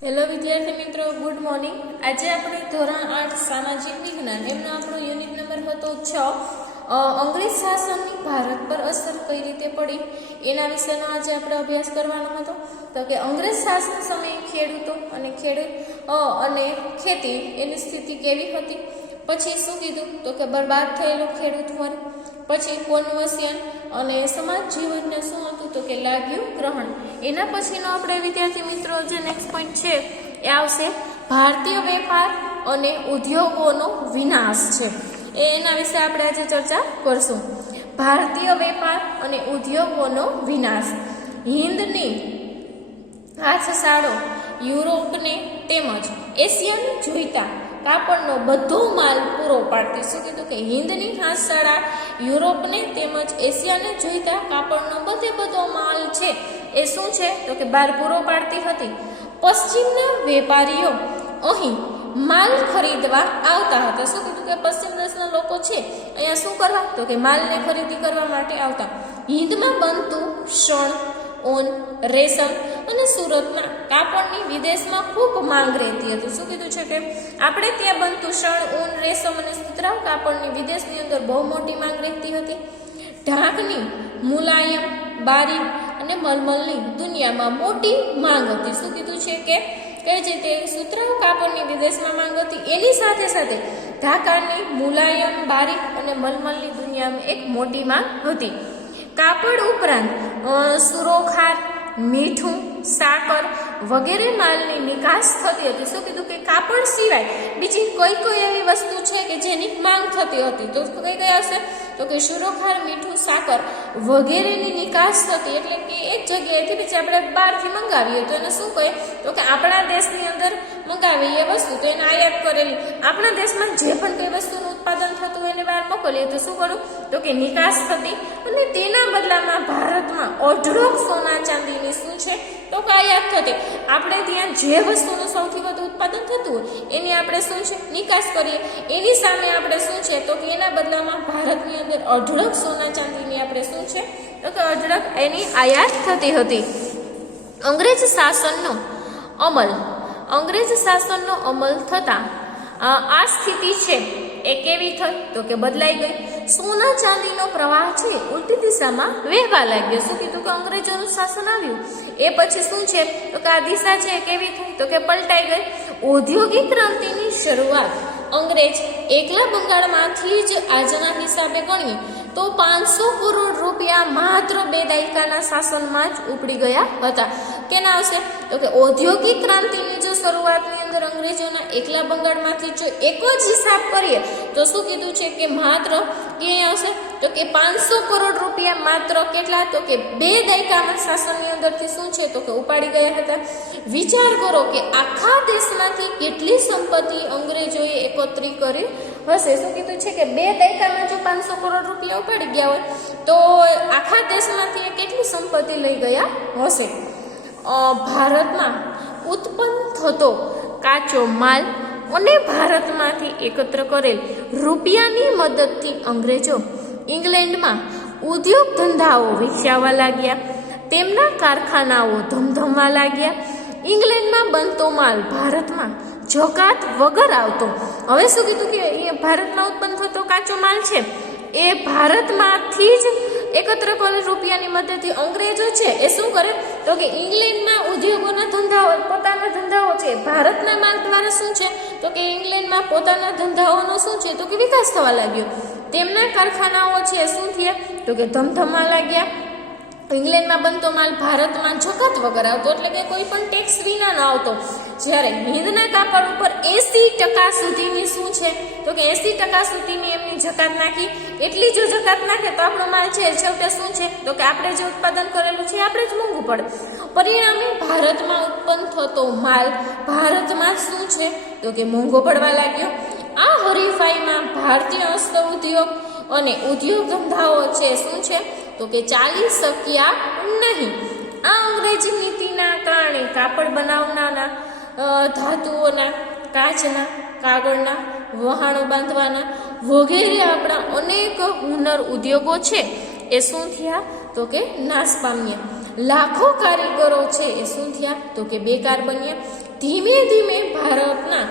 Hello વિદ્યાર્થી મિત્રો, good morning. આજે આપણે ધોરણ 8 સામાજિક વિજ્ઞાન એમનો આપણો યુનિટ નંબર હતો 6 અંગ્રેજ શાસનની ભારત પર અસર કઈ રીતે પડી એના વિશેનો આજે આપણે અભ્યાસ કરવાનો હતો। તો કે અંગ્રેજ શાસન સમયે ખેડૂતો અને ખેતી એની સ્થિતિ કેવી હતી, પછી શું કીધું તો કે બરબાદ થયેલો ખેડૂત વર્ગ, પછી કોન્વર્સિયન અને સમાજ જીવનને શું હતું તો કે લાગ્યું ગ્રહણ। એના પછીનો આપણે વિદ્યાર્થી મિત્રો જે નેક્સ્ટ પોઈન્ટ છે એ આવશે ભારતીય વેપાર અને ઉદ્યોગોનો વિનાશ છે। એના વિશે આપણે આજે ચર્ચા કરશું। ભારતીય વેપાર અને ઉદ્યોગોનો વિનાશ। હિન્દની હાથશાળો યુરોપને તેમજ એશિયાને જોઈતા કાપડનો બધો માલ પૂરો પાડતી। શું કીધું કે હિન્દની હાથશાળા યુરોપને તેમજ એશિયાને જોઈતા કાપડનો બધો માલ છે એ શું છે તો કે બહાર પૂરો પાડતી હતી। પશ્ચિમના વેપારીઓ અહીં માલ ખરીદવા આવતા હતા। શું કીધું કે પશ્ચિમ દેશના લોકો છે અહીંયા શું કરવા તો કે માલને ખરીદી કરવા માટે આવતા। હિન્દમાં બનતું શણ, ઊન, રેશમ અને સુરતના કાપડની વિદેશમાં ખૂબ માંગ રહેતી હતી। શું કીધું છે કે આપણે ત્યાં બનતું શણ, ઊન, રેશમ અને સુતરાઉ કાપડની વિદેશની અંદર બહુ મોટી માંગ રહેતી હતી। ઢાકની મુલાયમ, બારીક અને મલમલની દુનિયામાં મોટી માંગ હતી। શું કીધું છે કે કઈ છે તે સુતરાઉ કાપડની વિદેશમાં માંગ હતી, એની સાથે સાથે ઢાકાની મુલાયમ, બારીક અને મલમલની દુનિયામાં એક મોટી માંગ હતી। કાપડ ઉપરાંત સુરોખાર, મીઠું, સાકર વગેરે માલની નિકાસ થતી હતી। શું કીધું કે કાપડ સિવાય બીજી કોઈ એવી વસ્તુ છે કે જેની માંગ થતી હતી, તો કઈ હશે તો કે સુરોખાર, મીઠું, સાકર વગેરેની નિકાસ થતી। એટલે કે એક જગ્યાએથી બીજી આપણે બહારથી મંગાવીએ તો એને શું કહે તો કે આપણા દેશની અંદર મંગાવીએ વસ્તુ તો એને આયાત કરેલી, આપણા દેશમાં જે પણ કઈ વસ્તુનું ઉત્પાદન થતું એને બહાર મોકલીએ તો શું કરું તો કે નિકાસ થતી। અને તેના બદલામાં ભારતમાં અઢળક સોના ચાંદીની શું છે તો કે આયાત થતી। આપણે ત્યાં જે વસ્તુનું સૌથી વધુ ઉત્પાદન થતું હોય એની આપણે શું છે નિકાસ કરીએ, એની સામે આપણે શું છે તો કે એના બદલામાં ભારતની અંદર અઢળક સોના ચાંદીની આપણે શું છે તો કે અઢળક એની આયાત થતી હતી। અંગ્રેજ શાસનનો અમલ થતા આ સ્થિતિ છે એ કેવી થઈ તો કે બદલાઈ ગઈ। સોના ચાંદીનો પ્રવાહ છે ઉલટી દિશામાં વહેવા લાગ્યો। શું કીધું કે અંગ્રેજોનું શાસન આવ્યું એ પછી શું છે તો કે આ દિશા છે કેવી થઈ તો કે પલટાઈ ગઈ। ઔદ્યોગિક ક્રાંતિની શરૂઆત અંગ્રેજ એકલા બંગાળમાંથી જ આજના હિસાબે ગણીએ તો 500 કરોડ રૂપિયા માત્ર 2 દાયકાના શાસનમાં જ ઉપડી ગયા હતા। કેના આવશે તો કે ઔદ્યોગિક ક્રાંતિની જો શરૂઆતની અંદર અંગ્રેજોના એકલા બંગાળમાંથી જો એક જ હિસાબ કરીએ તો શું કીધું છે કે માત્ર કે આવશે તો કે 500 કરોડ રૂપિયા માત્ર કેટલા તો કે 2 દાયકાના શાસનની અંદરથી શું છે તો કે ઉપાડી ગયા હતા। વિચાર કરો કે આખા દેશમાંથી કેટલી સંપત્તિ અંગ્રેજોએ એકત્રિત કરી હશે। શું કીધું છે કે 2 દાયકામાં જો 500 કરોડ રૂપિયા ઉપાડી ગયા હોય તો આખા દેશમાંથી કેટલી સંપત્તિ લઈ ગયા હશે। ભારતમાં ઉત્પન્ન થતો કાચો માલ અને ભારતમાંથી એકત્ર કરેલ રૂપિયાની મદદથી અંગ્રેજો ઇંગ્લેન્ડમાં ઉદ્યોગ ધંધાઓ વિકસાવવા લાગ્યા, તેમના કારખાનાઓ ધમધમવા લાગ્યા। ઇંગ્લેન્ડમાં બનતો માલ ભારતમાં જકાત વગર આવતો। હવે શું કીધું કે ભારતમાં ઉત્પન્ન થતો કાચો માલ છે એ ભારતમાંથી જ એકત્ર કરેલ રૂપિયાની મદદથી અંગ્રેજો છે એ શું કરે તો કે ઇંગ્લેન્ડમાં ઉદ્યોગોના ધંધાઓ પોતાના ધંધાઓ છે ભારતના માલ દ્વારા શું છે તો કે ઇંગ્લેન્ડમાં પોતાના ધંધાઓનો શું છે તો કે વિકાસ થવા લાગ્યો। તેમના કારખાનાઓ છે શું થયા તો કે ધમધમવા લાગ્યા। ઇંગ્લેન્ડમાં બનતો માલ ભારતમાં જકાત વગર આવતો, એટલે કે કોઈ પણ ટેક્સ વિના ન આવતો। જ્યારે હિન્દના કાપડ ઉપર 80% સુધીની શું છે તો કે 80% સુધીની એમની જકાત નાખી। એટલી જો જકાત નાખે તો આપણો માલ છે છેવટે શું છે તો કે આપણે જે ઉત્પાદન કરેલું છે આપણે જ મોંઘું પડે। પરિણામે ભારતમાં ઉત્પન્ન થતો માલ ભારતમાં શું છે તો કે મોંઘો પડવા લાગ્યો। આ હરીફાઈમાં ભારતીય હસ્ત ઉદ્યોગ અને ઉદ્યોગ ધંધાઓ છે શું છે તો કે ચાલી શક્યા નહીં। આ અંગ્રેજી નીતિના કારણે કાપડ બનાવવાના, ધાતુઓના, કાચના, કાગળના, વહાણો બાંધવાના વગેરે આપણા અનેક હુનર ઉદ્યોગો છે એ શું થયા તો કે નાશ પામ્યા। લાખો કારીગરો છે એ શું થયા તો કે બેકાર બન્યા। ધીમે ધીમે ભારતના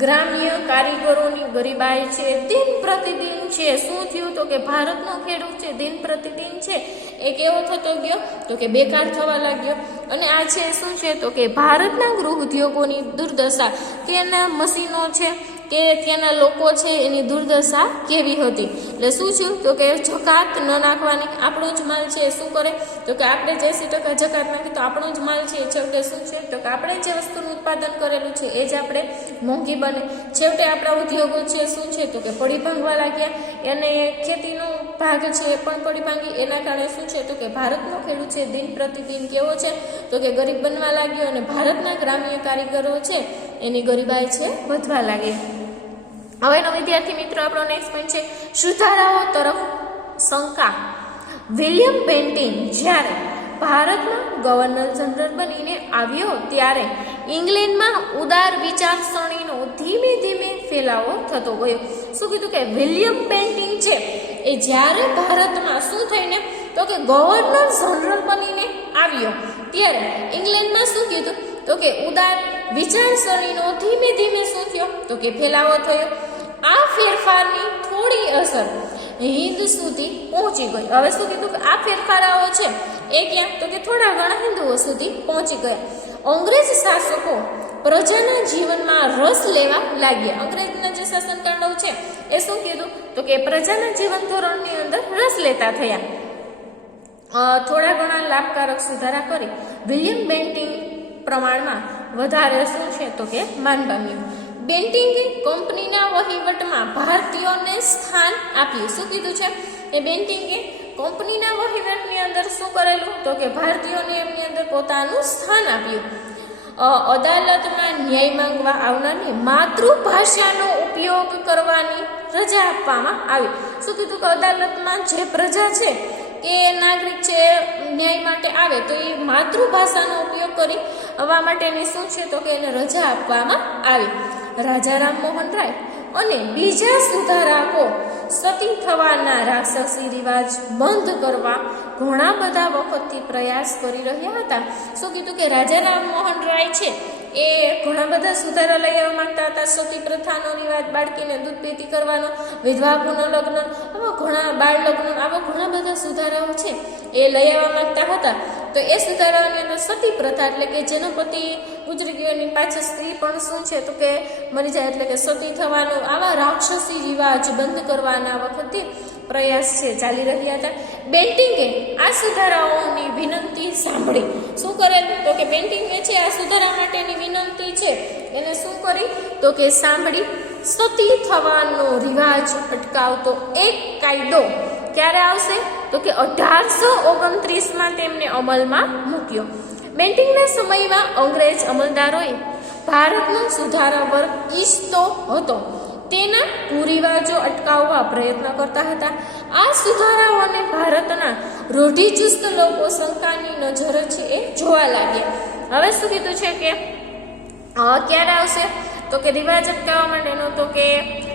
ગ્રામ્ય કારીગરોની ગરીબાઈ છે દિન પ્રતિદિન છે શું થયું તો કે ભારતનો ખેડૂત છે દિન પ્રતિદિન છે એ કેવો થતો ગયો તો કે બેકાર થવા લાગ્યો. અને આ છે શું છે તો કે ભારતના ગૃહ ઉદ્યોગોની દુર્દશા, ત્યાંના મશીનો છે કે ત્યાંના લોકો છે એની દુર્દશા કેવી હતી. એટલે શું થયું તો કે જકાત ન નાખવાની, આપણો જ માલ છે એ શું કરે તો કે આપણે 80% જકાત નાખી તો આપણો જ માલ છે એ છેવટે શું છે તો કે આપણે જે વસ્તુનું ઉત્પાદન કરેલું છે એ જ આપણે મોંઘી બને. છેવટે આપણા ઉદ્યોગો છે શું છે તો કે પડી ભાંગવા લાગ્યા અને ખેતીનો ભાગ છે એ પણ પડી ભાંગી. એના કારણે શું છે તો કે ભારતનો ખેડૂત છે દિન પ્રતિદિન કેવો છે તો કે ગરીબ બનવા લાગ્યો અને ભારતના ગ્રામ્ય કારીગરો છે એની ગરીબાઈ છે વધવા લાગી. હવેનો વિદ્યાર્થી મિત્રો આપણો નેક્સ્ટ પોઈન્ટ છે સુધારાઓ તરફ શંકા. વિલિયમ બેન્ટિન જ્યારે ભારતમાં ગવર્નર જનરલ બનીને આવ્યો ત્યારે ઇંગ્લેન્ડમાં ઉદાર વિચારસરણીનો ધીમે ધીમે ફેલાવો થતો ગયો. શું કીધું કે વિલિયમ બેન્ટિન છે એ જ્યારે ભારતમાં શું થઈને તો કે ગવર્નર જનરલ બનીને આવ્યો ત્યારે ઇંગ્લેન્ડમાં શું કીધું તો કે ઉદાર વિચારસરણીનો ધીમે ધીમે શું થયો તો કે ફેલાવો થયો. આ ફેરફારની થોડી અસર હિન્દ સુધી પહોંચી ગઈ. હવે શું કીધું કે આ ફેરફારો છે એ ક્યાં તો કે થોડા ઘણા હિન્દુઓ સુધી પહોંચી ગયા. અંગ્રેજ શાસકો પ્રજાના જીવનમાં રસ લેવા લાગ્યા. અંગ્રેજના જે શાસનકાંડો છે એ શું કીધું તો કે પ્રજાના જીવન ધોરણની અંદર રસ લેતા થયા. થોડા ઘણા લાભકારક સુધારા કરી વિલિયમ બેન્ટિન પ્રમાણમાં વધારે શું છે તો કે માન પામ્યું. બેન્ટિંગે કંપનીના વહીવટમાં ભારતીયોને સ્થાન આપ્યું. શું કીધું છે એ બેન્ટિંગે કંપનીના વહીવટની અંદર શું કરેલું તો કે ભારતીયોને એમની અંદર પોતાનું સ્થાન આપ્યું. અદાલતમાં ન્યાય માંગવા આવનારની માતૃભાષાનો ઉપયોગ કરવાની રજા આપવામાં આવી. શું કીધું કે અદાલતમાં જે પ્રજા છે કે નાગરિક છે ન્યાય માટે આવે તો એ માતૃભાષાનો ઉપયોગ કરી આવવા માટેની શું છે તો કે એને રજા આપવામાં આવી. રાજા રામમોહન રાય અને બીજા સુધારકો સતી થવાના રાક્ષસી રિવાજ બંધ કરવા ઘણા બધા વખતથી પ્રયાસ કરી રહ્યા હતા. શું કીધું કે રાજા રામમોહન રાય છે એ ઘણા બધા સુધારા લઈ આવવા માંગતા હતા. સતી પ્રથાનો રિવાજ, બાળકીને દૂધ પીતી કરવાનો, વિધવા પુનઃલગ્ન, આવા ઘણા બાળ લગ્ન, આવા ઘણા બધા સુધારાઓ છે એ લઈ આવવા માંગતા હતા. તો એ સુધારાઓની અંદર સતી પ્રથા એટલે કે જેનો પતિ ગુજરી ગયો એની પાછળ સ્ત્રી પણ શું છે તો કે મરી જાય એટલે કે સતી થવાનો, આવા રાક્ષસી રિવાજ બંધ કરવાના વખતથી પ્રયાસ છે ચાલી રહ્યા હતા. બેન્ટિંગે આ સુધારાઓની વિનંતી સાંભળી શું કરેલું તો કે બેન્ટિંગે છે આ સુધારા માટેની વિનંતી છે એને શું કરી તો કે સાંભળી સતી થવાનો રિવાજ અટકાવતો એક કાયદો ક્યારે આવશે તો કે 1829માં તેમને અમલમાં મૂક્યો. બેન્ટિંગના સમયમાં અંગ્રેજ અમલદારોએ ભારતનો સુધારા વર્ગ ઈચ્છતો હતો તેના કુરિવાજો અટકાવવા પ્રયત્ન કરતા હતા. આ સુધારાઓને ભારતના રૂઢિચુસ્ત લોકો શંકાની નજર છે એ જોવા લાગ્યા. હવે શું કીધું છે કે ક્યારે આવશે તો કે રિવાજ અટકાવવા માટેનો તો કે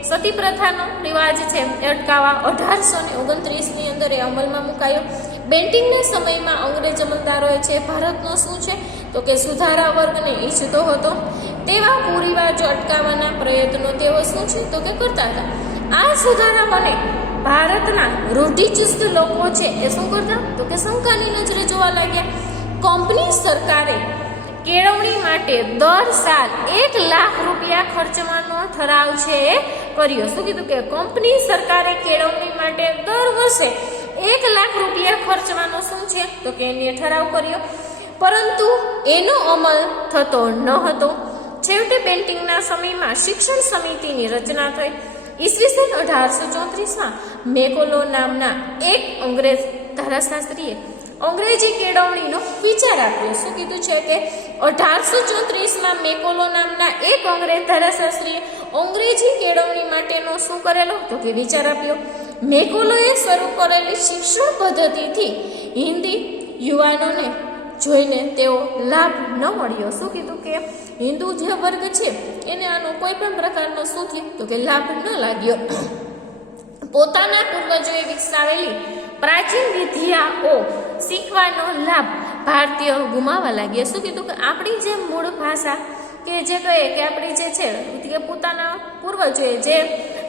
સતી પ્રથાનો રિવાજ છે એ અટકાવવા 1829ની અંદર એ અમલમાં મુકાયો. બેન્ટિંગના સમયમાં અંગ્રેજ અમલદારોએ છે ભારતનો શું છે તો કે સુધારા વર્ગને ઈચ્છતો હતો તેવા કુરિવાજો અટકાવવાના પ્રયત્નો તેઓ શું છે તો કે કરતા હતા. આ સુધારાઓને ભારતના રૂઢિચુસ્ત લોકો છે એ શું કરતા તો કે શંકાની નજરે જોવા લાગ્યા. કંપની સરકારે કેળવણી માટે દર સાલ 1 લાખ રૂપિયા ખર્ચવાનો ઠરાવ છે એ કર્યો. શું કીધું કે કંપની સરકારે કેળવણી માટે દર વર્ષે 1 લાખ રૂપિયા ખર્ચવાનો શું છે તો કે એને ઠરાવ કર્યો, પરંતુ એનો અમલ થતો ન હતો. છેવટે બેન્ટિંગના સમયમાં શિક્ષણ સમિતિની રચના થઈ. ઈસવીસન 1834માં મેકોલો નામના એક અંગ્રેજ ધારાશાસ્ત્રીએ અંગ્રેજી કેળવણીનો વિચાર આપ્યો. શું કીધું છે કે 1834માં મેકોલો નામના એક અંગ્રેજ ધારાશાસ્ત્રીએ અંગ્રેજી કેળવણી માટેનો શું કરેલો તો કે વિચાર આપ્યો. મેકોલોએ શરૂ કરેલી શિક્ષણ પદ્ધતિથી હિન્દી યુવાનોને જોઈને તેઓ લાભ ન મળ્યો. શું કીધું કે હિન્દુ જે વર્ગ છે એને આનો કોઈ પણ પ્રકારનો શું થયો તો કે લાભ ન લાગ્યો. પોતાના પૂર્વજોએ વિકસાવેલી પ્રાચીન વિદ્યાઓ શીખવાનો લાભ ભારતીયો ગુમાવવા લાગ્યા. શું કીધું કે આપણી જે મૂળ ભાષા કે જે કહે કે આપણી જે છે કે પોતાના પૂર્વજોએ જે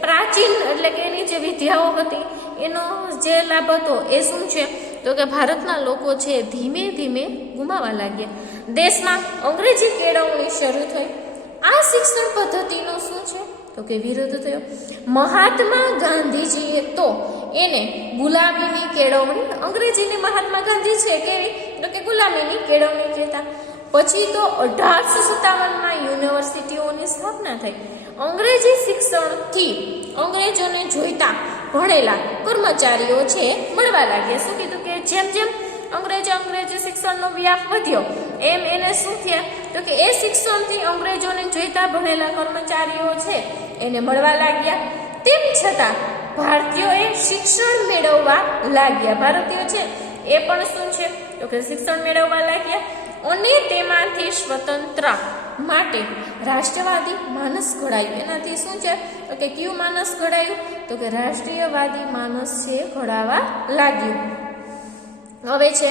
પ્રાચીન એટલે કે એની જે વિદ્યાઓ હતી એનો જે લાભ હતો એ શું છે તો કે ભારતના લોકો છે ધીમે ધીમે ગુમાવા લાગ્યા. દેશમાં અંગ્રેજી કેળવણી શરૂ થઈ. આ શિક્ષણ પદ્ધતિનો શું છે તો કે વિરોધ થયો. મહાત્મા ગાંધીજીએ તો એને ગુલામીની કેળવણી, અંગ્રેજીની મહાત્મા ગાંધી છે કેવી તો કે ગુલામીની કેળવણી કહેતા. પછી તો 1857માં યુનિવર્સિટીઓની સ્થાપના થઈ. અંગ્રેજી શિક્ષણથી અંગ્રેજોને જોઈતા ભણેલા કર્મચારીઓ છે મળવા લાગ્યા. શું કીધું કે જેમ જેમ અંગ્રેજી શિક્ષણનો વ્યાપ વધ્યો એમ એને શું થયા તો કે એ શિક્ષણથી અંગ્રેજોને જોઈતા ભણેલા કર્મચારીઓ છે એને મળવા લાગ્યા. તેમ છતાં ભારતીયોએ શિક્ષણ મેળવવા લાગ્યા. ભારતીયો છે એ પણ શું છે તો કે શિક્ષણ મેળવવા લાગ્યા અને તેમાંથી સ્વતંત્ર માટે રાષ્ટ્રવાદી માનસ ઘડાયું. એનાથી શું છે તો કે કયું માનસ ઘડાયું તો કે રાષ્ટ્રીયવાદી માનસ છે ઘડાવા લાગ્યું. હવે છે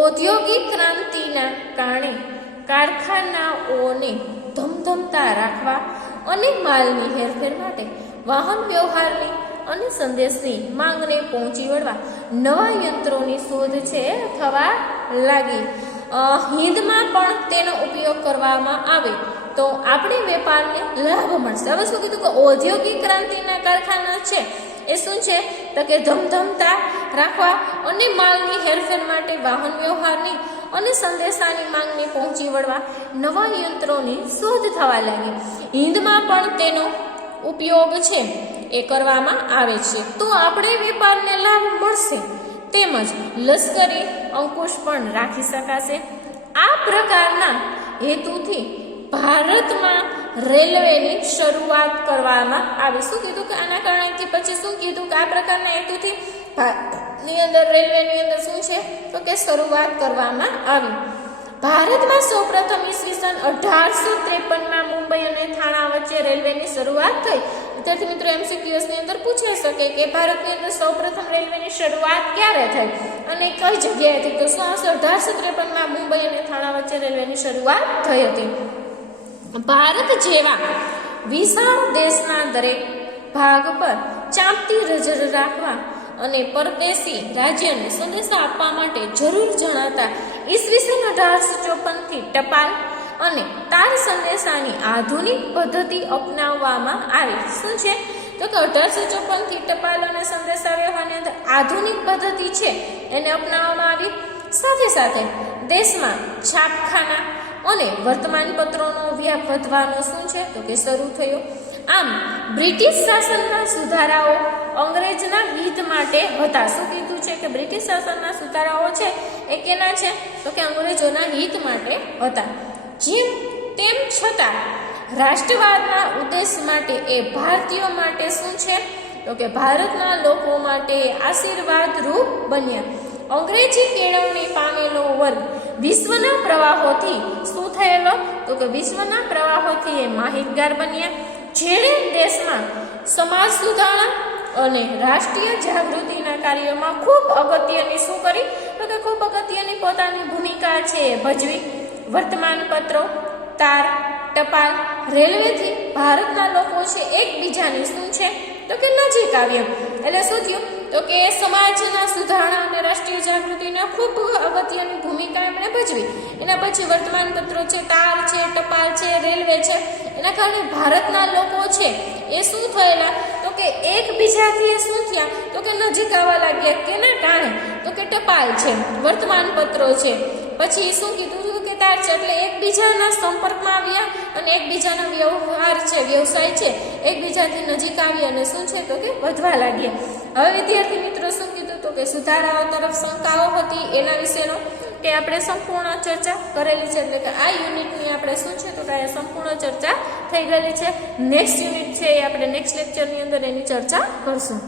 ઔદ્યોગિક ક્રાંતિના કારણે કારખાનાઓને ધમધમતા રાખવા અને માલની હેરફેર માટે વાહન વ્યવહારની અને સંદેશની માંગને પહોંચી વળવા નવા યંત્રોની શોધ છે થવા લાગી. હિંદમાં પણ તેનો ઉપયોગ કરવામાં આવે તો આપણે વેપારને લાભ મળશે. હવે શું કીધું કે ઔદ્યોગિક ક્રાંતિના કારખાના છે એ શું છે તો કે ધમધમતા રાખવા અને માલની હેરફેર માટે વાહન વ્યવહારની અને સંદેશાની માંગને પહોંચી વળવા નવા યંત્રોની શોધ થવા લાગી. હિંદમાં પણ તેનો ઉપયોગ છે એ કરવામાં આવે છે તો આપણે વેપારને લાભ મળશે તેમજ લશ્કરી અંકુશ પણ રાખી શકાશે. આ પ્રકારના હેતુથી ભારતમાં રેલવેની શરૂઆત કરવામાં આવી. શું કીધું કે આના કારણથી પછી શું કીધું કે આ પ્રકારના હેતુથી ભારતની અંદર રેલવેની અંદર શું છે તો કે શરૂઆત કરવામાં આવી. ભારતમાં સૌપ્રથમ ઈસવીસન 1853માં મુંબઈ અને થાણા વચ્ચે રેલવેની શરૂઆત થઈ. વિદ્યાર્થી મિત્રો MCQs ની અંદર પૂછાઈ શકે કે ભારતની અંદર સૌપ્રથમ રેલવેની શરૂઆત ક્યારે થઈ અને કઈ જગ્યાએ થઈ તો શું આવશે 1853માં મુંબઈ અને થાણા વચ્ચે રેલવેની શરૂઆત થઈ હતી. ભારત જેવા વિશાળ દેશના દરેક ભાગ પર ચાંપતી નજર રાખવા અને પરદેશી રાજ્યને સંદેશા આપવા માટે જરૂર જણાતા ઈસવીસન 1854થી ટપાલ અને તાર સંદેશાની આધુનિક પદ્ધતિ અપનાવવામાં આવી. શું છે તો કે 1854થી ટપાલ અને સંદેશા વ્યવહારની અંદર આધુનિક પદ્ધતિ છે એને અપનાવવામાં આવી. સાથે સાથે દેશમાં છાપખાના અને વર્તમાન પત્રોનો વ્યાપ વધવાનો શું છે તો કે શરૂ થયો. આમ બ્રિટિશ શાસનના સુધારાઓ અંગ્રેજના હિત માટે હતા. શું કીધું છે કે બ્રિટિશ શાસનના સુધારાઓ છે એ કેના છે તો કે અંગ્રેજોના હિત માટે હતા. જેમ તેમ છતાં રાષ્ટ્રવાદના ઉદ્દેશ માટે એ ભારતીયો માટે શું છે તો કે ભારતના લોકો માટે આશીર્વાદરૂપ બન્યા. અંગ્રેજી કેળવણી પામેલો વર્ગ વિશ્વના પ્રવાહોથી શું થયેલો તો કે વિશ્વના પ્રવાહોથી એ માહિતગાર બન્યા. જેણે દેશમાં સમાજ સુધારણા અને રાષ્ટ્રીય જાગૃતિના કાર્યોમાં ખૂબ અગત્યની શું કરી તો કે ખૂબ અગત્યની પોતાની ભૂમિકા છે ભજવી. વર્તમાન પત્રો, તાર, ટપાલ, રેલવેથી ભારતના લોકો છે એકબીજાની શું છે તો કે નજીક આવ્યા. એટલે શું થયું તો કે સમાજના સુધારણા અને રાષ્ટ્રીય જાગૃતિના ખૂબ અગત્યની ભૂમિકા એમણે ભજવી. એના પછી વર્તમાન પત્રો છે, તાર છે, ટપાલ છે, રેલવે છે, એના કારણે ભારતના લોકો છે એ શું થયેલા તો કે એકબીજાથી શું થયા તો કે નજીક આવવા લાગ્યા. કેના કારણે તો કે ટપાલ છે, વર્તમાન પત્રો છે, પછી શું કીધું કે તાર છે, એટલે એકબીજાના સંપર્કમાં આવ્યા અને એકબીજાના વ્યવહાર છે, વ્યવસાય છે, એકબીજાથી નજીક આવી અને શું છે તો કે વધવા લાગ્યા. હવે વિદ્યાર્થી મિત્રો શું કીધું તો કે સુધારાઓ તરફ શંકાઓ હતી એના વિશેનો કે આપણે સંપૂર્ણ ચર્ચા કરેલી છે. એટલે કે આ યુનિટની આપણે શું છે તો કે સંપૂર્ણ ચર્ચા થઈ ગયેલી છે. નેક્સ્ટ યુનિટ છે એ આપણે નેક્સ્ટ લેક્ચરની અંદર એની ચર્ચા કરશું.